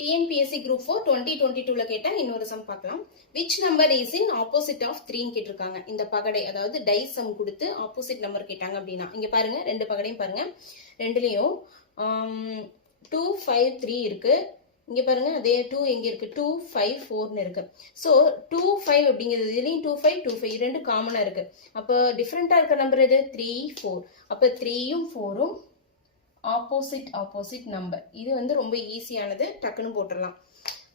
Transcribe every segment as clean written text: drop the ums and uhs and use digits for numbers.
TNPSC group 4 2022ல கேட்டா இன்னொரு some பார்க்கலாம். which number is in opposite of 3ன்னு கேட்டிருக்காங்க. இந்த பகடை அதாவது டை சம் கொடுத்து ஆப்போசிட் நம்பர் கேட்டாங்க அப்படின்னா இங்க பாருங்க, ரெண்டு பகடையும் பாருங்க. ரெண்டுலயும் 2 5 3 இருக்கு. இங்க பாருங்க, அதே 2 எங்க இருக்கு, 2 5 4ன்னு இருக்கு. சோ 2 5 அப்படிங்கிறது இதுலயும் 2 5 2 5 ரெண்டு காமனா இருக்கு. அப்ப டிஃபரெண்டா இருக்க நம்பர் எது, 3 4. அப்ப 3யும் 4ம் ஆப்போசிட் நம்பர். இது வந்து ரொம்ப ஈஸியானது, டக்குன்னு போட்டுடலாம்.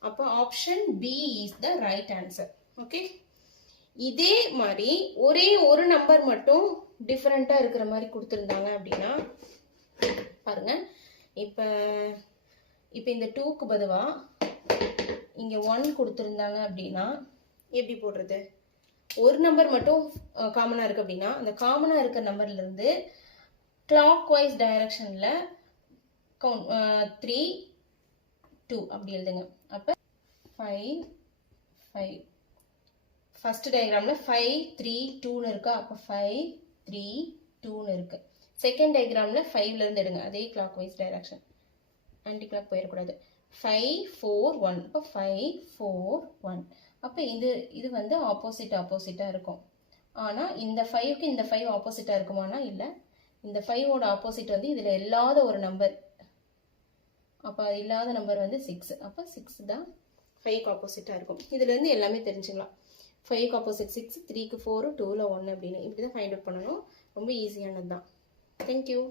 அப்போ option B is the right answer. Okay, இதே மாதிரி ஒரே ஒரு நம்பர் மட்டும் டிஃபரெண்டா இருக்கிற மாதிரி கொடுத்துருந்தாங்க அப்படின்னா பாருங்க, இப்ப இந்த 2க்கு பதிவா இங்க 1 கொடுத்துருந்தாங்க அப்படின்னா எப்படி போடுறது? ஒரு நம்பர் மட்டும் காமனா இருக்கு அப்படின்னா அந்த காமனா இருக்க நம்பர்ல இருந்து clockwise directionல 3 2 அப்படி எழுதுங்க. அப்ப 5 5 ஃபர்ஸ்ட் டயக்ராம்ல 5 3 2ன்னு இருக்கா, அப்ப 5 3 2ன்னு இருக்கு. செகண்ட் டயக்ராம்ல 5ல இருந்து எடுங்க, அதே clockwise direction, ஆன்டி கிளாக் போயிடக்கூடாது. 5 4 1, அப்ப 5 4 1. அப்ப இது வந்து ஆப்போசிட்டா இருக்கும். ஆனா இந்த 5க்கு இந்த 5 ஆப்போசிட்டா இருக்குமானா இல்ல. இந்த 5ஓட ஆப்போசிட் வந்து இதுல இல்லாத ஒரு நம்பர். அப்ப இல்லாத நம்பர் வந்து 6. அப்ப 6 தான் 5க்கு ஆப்போசிட்டா இருக்கும். இதுல இருந்து எல்லாமே தெரிஞ்சுக்கலாம். 5க்கு ஆப்போசிட் 6, 3க்கு 4, 2ல 1 அப்படின்னு இப்படிதான் ஃபைண்ட் அவுட் பண்ணணும். ரொம்ப ஈஸியானது தான். தேங்க்யூ.